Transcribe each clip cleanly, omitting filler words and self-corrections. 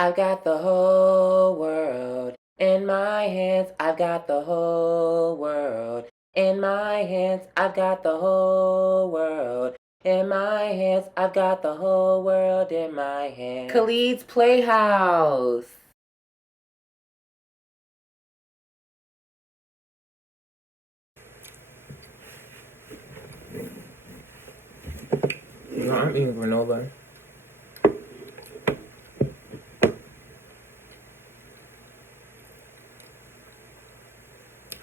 I've got the whole world in my hands. I've got the whole world in my hands. I've got the whole world in my hands. I've got the whole world in my hands. Khalid's Playhouse. No, I'm eating granola.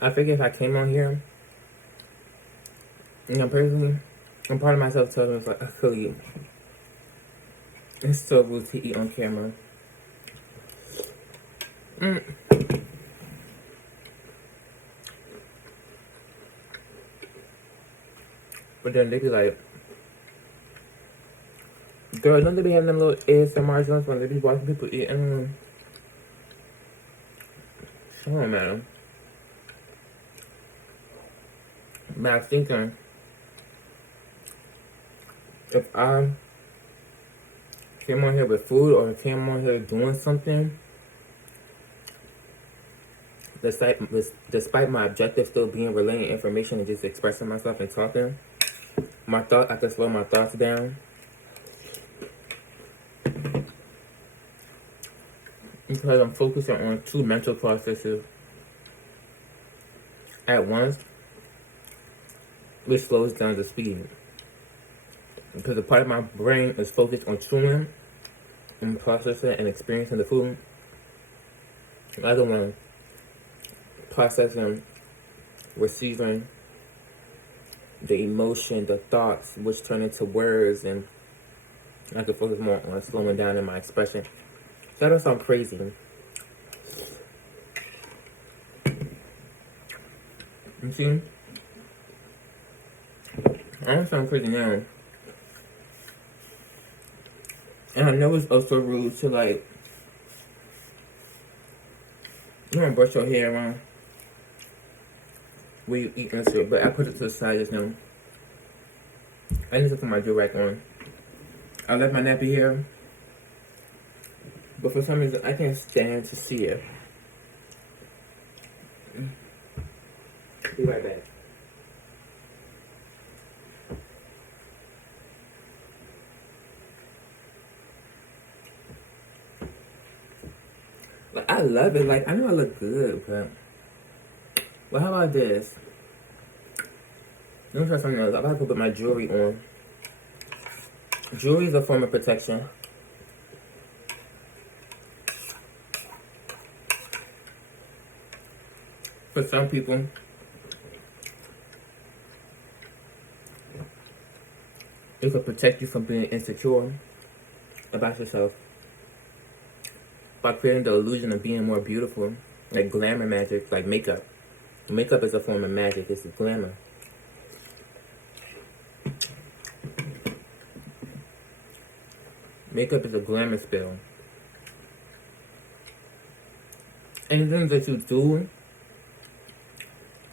I figure if I came on here, personally, I'm part of myself telling me, like, I feel you. It's so good to eat on camera. But then they be like, girl, don't they be having them little ASMR joints when they be watching people eat? Show them, man. But I'm thinking, if I came on here with food or came on here doing something, despite my objective still being relaying information and just expressing myself and talking, I can slow my thoughts down. Because I'm focusing on two mental processes at once, which slows down the speed. Because a part of my brain is focused on chewing and processing and experiencing the food. The other one, processing, receiving the emotion, the thoughts, which turn into words, and I can focus more on slowing down in my expression. So that don't sound crazy. You see? I don't sound crazy now. And I know it's also rude to, like, you don't brush your hair around where you eat and shit, but I put it to the side just now. I need to put my do-rag on. I left my nappy here, but for some reason I can't stand to see it. Be right back. But I love it. Like, I know I look good, but well, how about this? Let me try something else. I'm about to put my jewelry on. Jewelry is a form of protection. For some people, it will protect you from being insecure about yourself by creating the illusion of being more beautiful, like glamour magic, like makeup. Makeup is a form of magic. It's a glamour. Makeup is a glamour spell. Anything that you do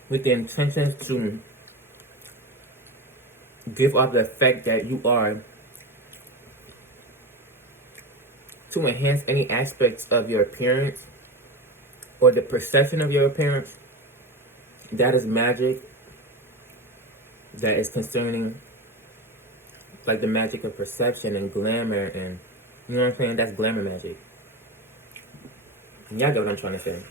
with the intentions to give off the effect that you are, to enhance any aspects of your appearance or the perception of your appearance, that is magic. That is concerning, like, the magic of perception and glamour, and you know what I'm saying? That's glamour magic. Y'all get what I'm trying to say.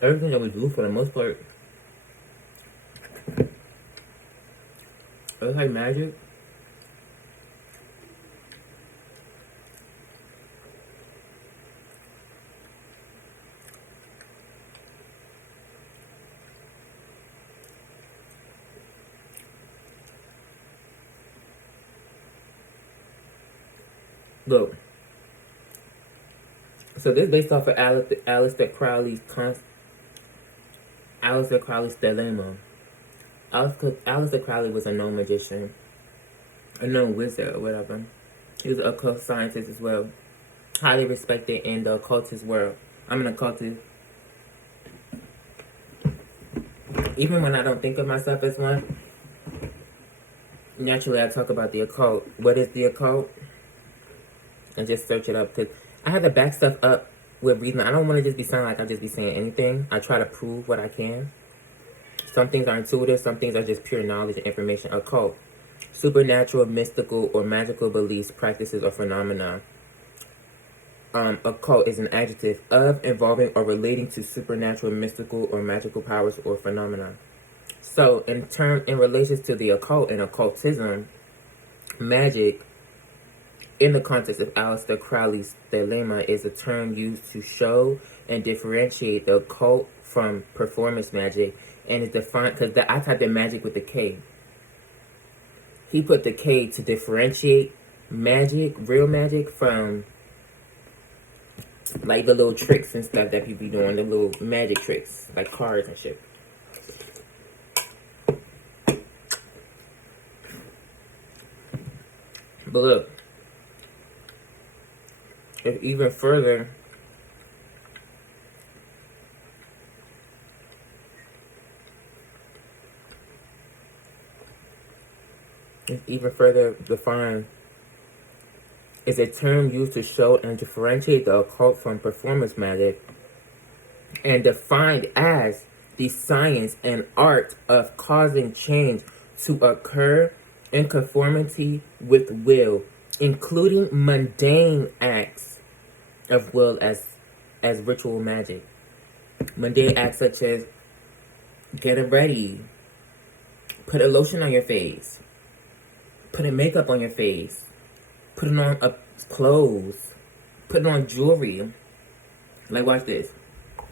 Everything that we do, for the most part, it's like magic. Look, so this is based off of Aleister Crowley's dilemma. Aleister Crowley was a known magician, a known wizard or whatever. He was an occult scientist as well, highly respected in the occultist world. I'm an occultist. Even when I don't think of myself as one, naturally I talk about the occult. What is the occult? And just search it up, because I have to back stuff up with reason. I don't want to just be sounding like I just be saying anything. I try to prove what I can. Some things are intuitive, some things are just pure knowledge and information. Occult, supernatural, mystical, or magical beliefs, practices, or phenomena. Occult is an adjective of, involving, or relating to supernatural, mystical, or magical powers or phenomena. So, in relation to the occult and occultism, magic, in the context of Aleister Crowley's Thelema, is a term used to show and differentiate the occult from performance magic, and is defined, because I typed in magic with the K. He put the K to differentiate magic, real magic, from like the little tricks and stuff that people be doing, the little magic tricks, like cards and shit. But look, if even further, defined, is a term used to show and differentiate the occult from performance magic, and defined as the science and art of causing change to occur in conformity with will, including mundane acts of will as ritual magic. Mundane acts such as getting ready, put a lotion on your face, putting makeup on your face, putting on clothes, putting on jewelry. Like, watch this.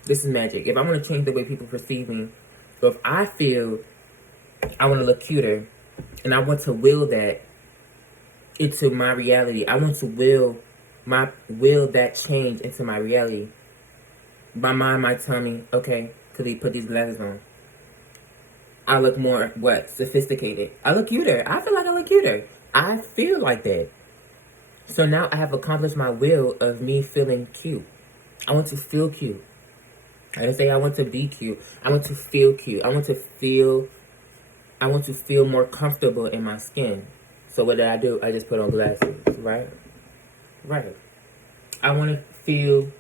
This is magic. If I want to change the way people perceive me, or if I feel I want to look cuter, and I want to will that into my reality, I want to will that change into my reality. My mind might tell me, okay, could he put these glasses on? I look more, sophisticated. I look cuter. I feel like I look cuter. I feel like that. So now I have accomplished my will of me feeling cute. I want to feel cute. I didn't say I want to be cute. I want to feel cute. I want to feel more comfortable in my skin. So what did I do? I just put on glasses, right? Right. I want to feel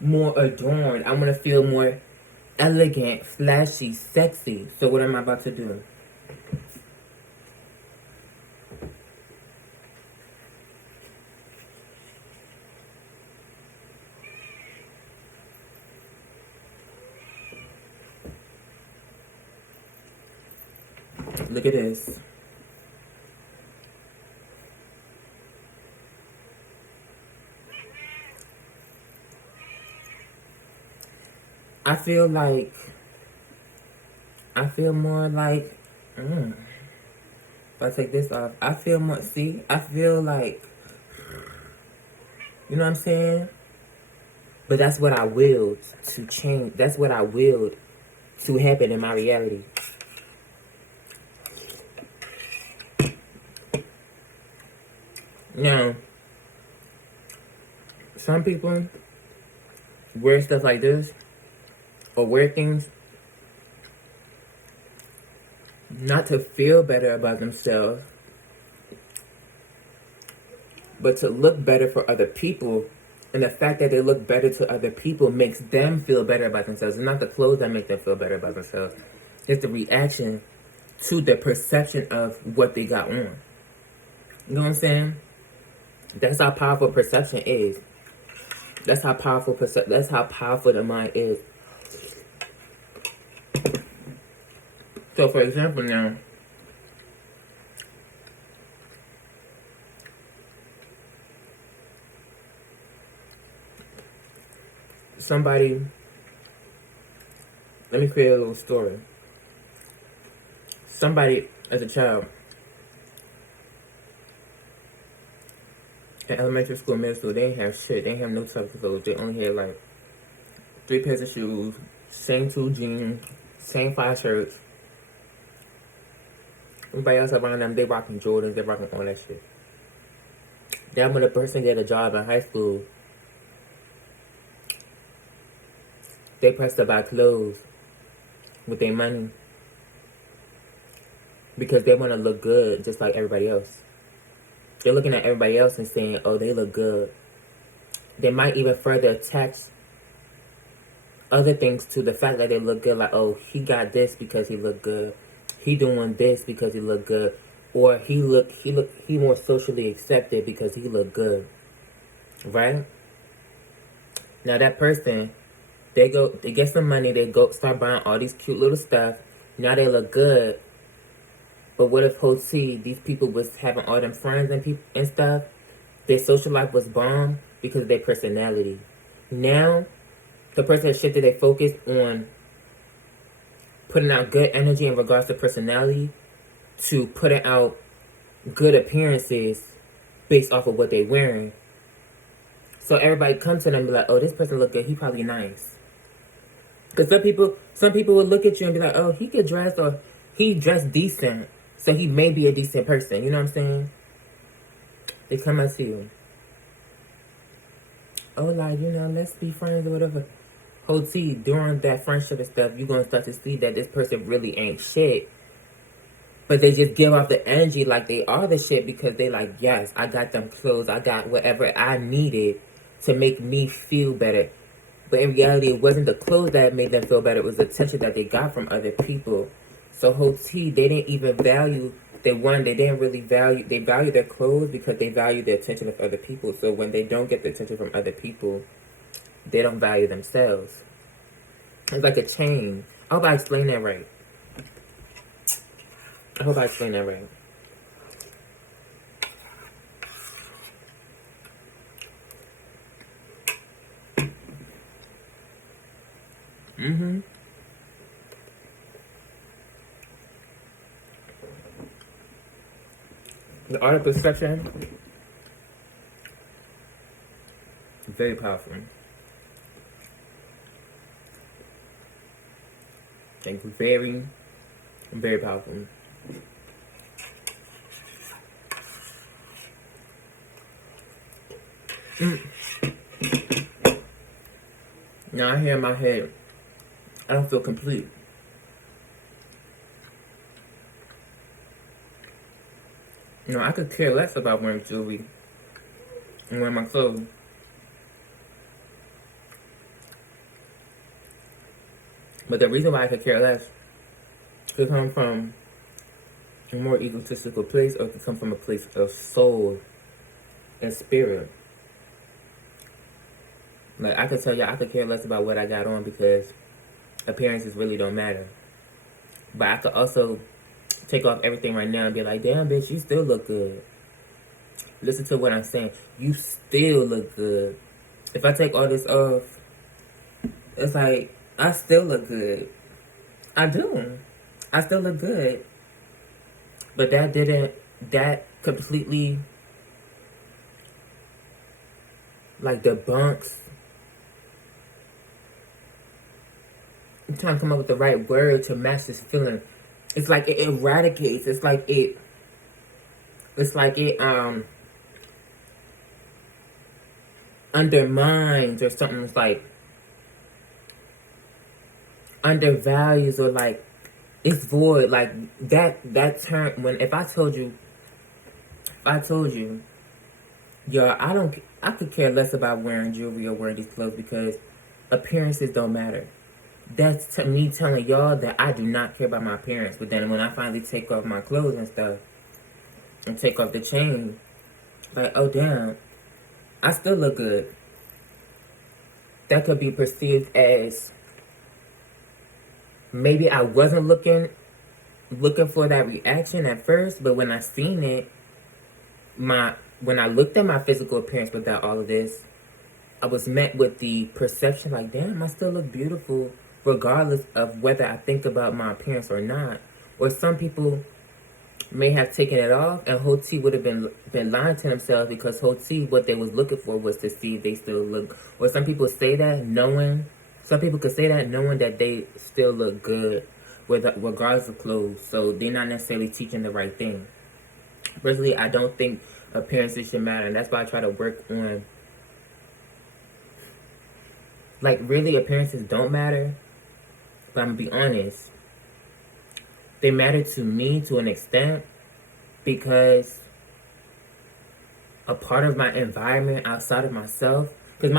more adorned. I want to feel more elegant, flashy, sexy. So what am I about to do? Look at this. I feel more like, if I take this off, I feel more, I feel like, you know what I'm saying? But that's what I willed to change. That's what I willed to happen in my reality. Now, some people wear stuff like this, or wear things not to feel better about themselves, but to look better for other people. And the fact that they look better to other people makes them feel better about themselves. It's not the clothes that make them feel better about themselves. It's the reaction to the perception of what they got on. You know what I'm saying? That's how powerful perception is. That's how powerful the mind is. So, for example, now, let me create a little story. Somebody, as a child, in elementary school, middle school, they didn't have shit. They didn't have no type of clothes. They only had like 3 pairs of shoes, same 2 jeans, same 5 shirts. Everybody else around them, they rocking Jordans, they rocking all that shit. Then when a person get a job in high school, they press to buy clothes with their money. because they want to look good just like everybody else. They're looking at everybody else and saying, oh, they look good. They might even further attach other things to the fact that they look good. Like, oh, he got this because he looked good. He doing this because he looked good. Or he more socially accepted because he looked good. Right? Now that person, they get some money, they go start buying all these cute little stuff. Now they look good. But what if these people was having all them friends and stuff? Their social life was bomb because of their personality. Now, the person has shifted their focus on putting out good energy in regards to personality to putting out good appearances based off of what they're wearing. So everybody comes to them and be like, oh, this person look good, he probably nice. Because some people will look at you and be like, oh, he get dressed, or he dressed decent, so he may be a decent person. You know what I'm saying? They come up to you. Oh, like, let's be friends or whatever. During that friendship and stuff, you're going to start to see that this person really ain't shit. But they just give off the energy like they are the shit because they like, yes, I got them clothes. I got whatever I needed to make me feel better. But in reality, it wasn't the clothes that made them feel better. It was the attention that they got from other people. So they didn't even value, they didn't really value, they value their clothes because they value the attention of other people. So when they don't get the attention from other people, they don't value themselves. It's like a chain. I hope I explained that right. Mm-hmm. The art of perception, very powerful. Thank you. Very, very powerful. Now I hear in my head, I don't feel complete. I could care less about wearing jewelry and wearing my clothes. But the reason why I could care less could come from a more egotistical place, or could come from a place of soul and spirit. Like, I could tell you, I could care less about what I got on because appearances really don't matter. But I could also take off everything right now and be like, damn, bitch, you still look good. Listen to what I'm saying. You still look good. If I take all this off, it's like, I still look good. I do. I still look good. But that completely, like, debunks. I'm trying to come up with the right word to match this feeling. It's like it eradicates. It's like it undermines or something. It's like undervalues, or like it's void. Like that term, if I told you, yo, I could care less about wearing jewelry or wearing these clothes because appearances don't matter. That's me telling y'all that I do not care about my appearance. But then when I finally take off my clothes and stuff, and take off the chain, like, oh damn, I still look good. That could be perceived as maybe I wasn't looking for that reaction at first, but when I seen it, when I looked at my physical appearance without all of this, I was met with the perception like, damn, I still look beautiful regardless of whether I think about my appearance or not. Or some people may have taken it off, and Hoti would have been lying to themselves because Hoti, what they was looking for was to see if they still look. Or some people could say that knowing that they still look good regardless of clothes. So they're not necessarily teaching the right thing. Personally, I don't think appearances should matter, and that's why I try to work on, like, really appearances don't matter. But I'm gonna be honest, they matter to me to an extent because a part of my environment outside of myself, because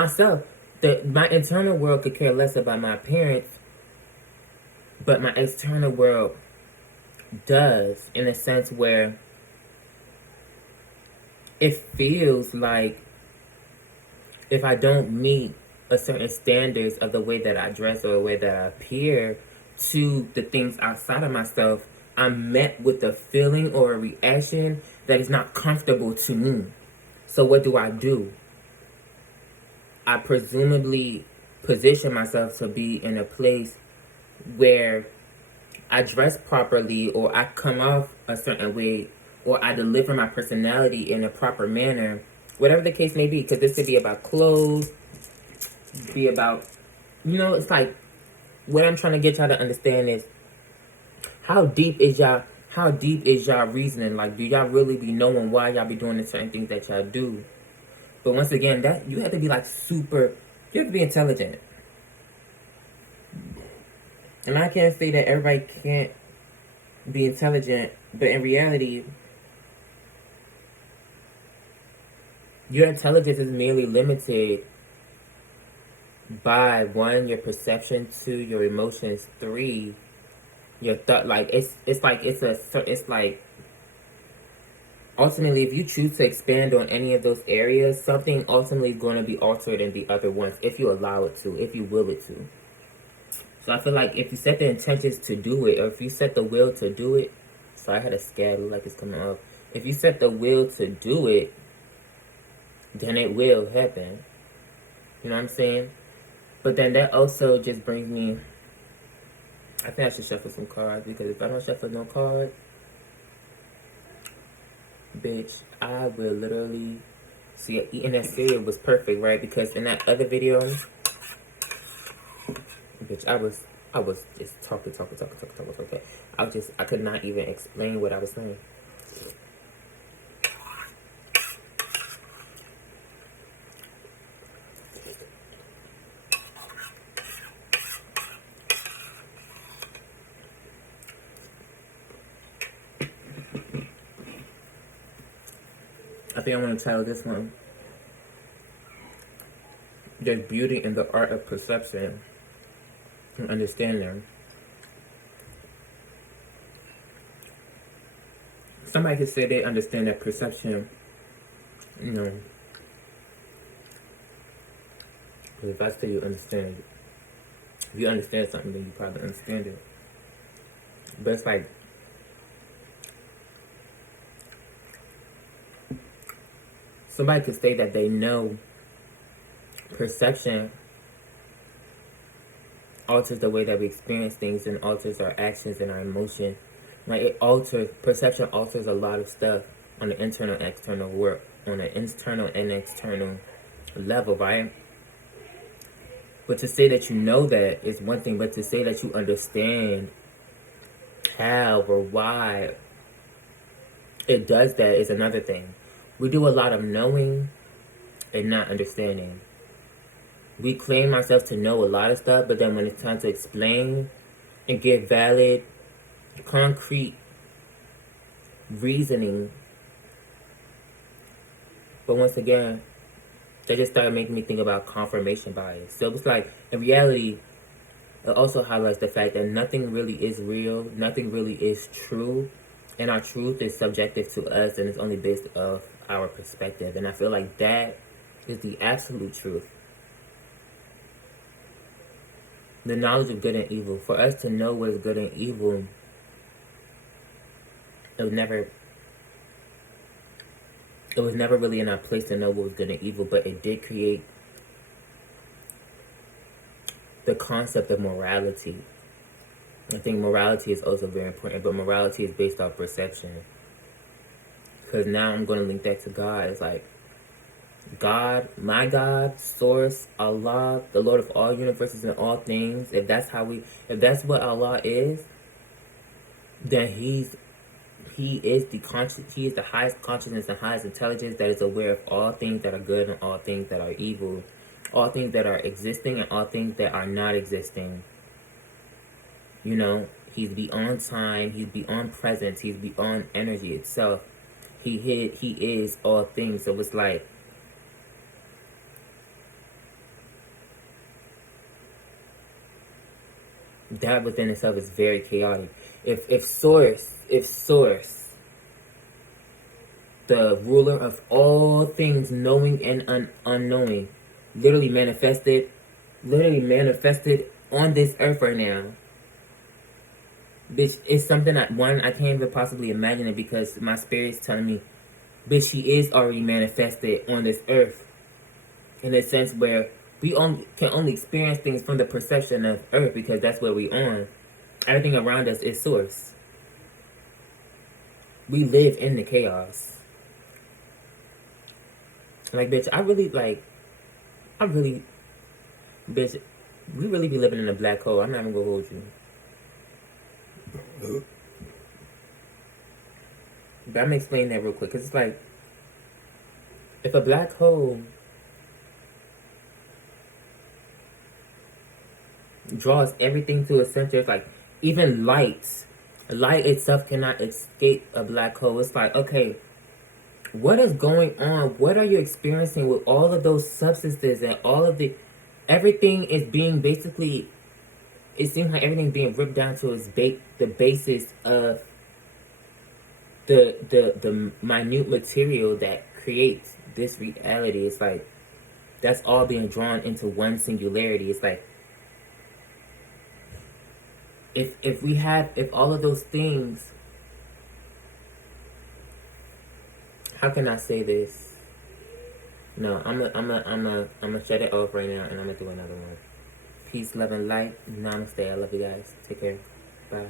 my internal world could care less about my appearance, but my external world does, in a sense where it feels like if I don't meet a certain standards of the way that I dress or the way that I appear to the things outside of myself, I'm met with a feeling or a reaction that is not comfortable to me. So what do? I presumably position myself to be in a place where I dress properly, or I come off a certain way, or I deliver my personality in a proper manner, whatever the case may be, because this could be about clothes, be about, it's like, what I'm trying to get y'all to understand is, how deep is y'all reasoning? Like, do y'all really be knowing why y'all be doing the certain things that y'all do? But once again, that you have to be like you have to be intelligent. And I can't say that everybody can't be intelligent, but in reality, your intelligence is merely limited by 1, your perception, 2, your emotions, 3, your thought. Like it's like ultimately, if you choose to expand on any of those areas, something ultimately is going to be altered in the other ones if you allow it to, if you will it to. So I feel like if you set the intentions to do it, or if you set the will to do it, so I had a scab like it's coming up. If you set the will to do it, then it will happen. You know what I'm saying? But then that also just brings me, I think I should shuffle some cards, because if I don't shuffle no cards, bitch, I will literally see, eating that cereal was perfect, right? Because in that other video, bitch, I was just talking. I could not even explain what I was saying. I think I want to title this one, "There's Beauty in the Art of Perception and Understanding." Somebody could say they understand that perception, because if I say you understand it, if you understand something, then you probably understand it. But it's like, somebody could say that they know perception alters the way that we experience things and alters our actions and our emotions. Like, perception alters a lot of stuff on the internal and external work, on the internal and external level, right? But to say that you know that is one thing, but to say that you understand how or why it does that is another thing. We do a lot of knowing and not understanding. We claim ourselves to know a lot of stuff, but then when it's time to explain and give valid, concrete reasoning, but once again, they just started making me think about confirmation bias. So it's like, in reality, it also highlights the fact that nothing really is real, nothing really is true, and our truth is subjective to us, and it's only based off our perspective. And I feel like that is the absolute truth. The knowledge of good and evil. For us to know what's good and evil, it was never really in our place to know what was good and evil, but it did create the concept of morality. I think morality is also very important, but morality is based off perception. Because now I'm going to link that to God. It's like, God, my God, Source, Allah, the Lord of all universes and all things, if that's what Allah is, then He is the highest consciousness and highest intelligence that is aware of all things that are good and all things that are evil, all things that are existing and all things that are not existing. He's beyond time. He's beyond presence. He's beyond energy itself. He is all things. So it's like, that within itself is very chaotic. If source, the ruler of all things, knowing and unknowing, literally manifested on this earth right now. Bitch, it's something that, one, I can't even possibly imagine it, because my spirit's telling me, bitch, she is already manifested on this earth. In a sense where we can only experience things from the perception of earth, because that's where we on. Everything around us is source. We live in the chaos. Like, bitch, bitch, we really be living in a black hole. I'm not even gonna hold you. But I'm gonna explain that real quick, because it's like, if a black hole draws everything to a center, it's like, even light itself cannot escape a black hole. It's like, okay, what is going on? What are you experiencing with all of those substances and all of everything is being basically, it seems like everything being ripped down to its the basis of the minute material that creates this reality. It's like, that's all being drawn into one singularity. It's like, if all of those things, how can I say this? No, I'm gonna shut it off right now, and I'm gonna do another one. Peace, love, and light. Namaste. I love you guys. Take care. Bye.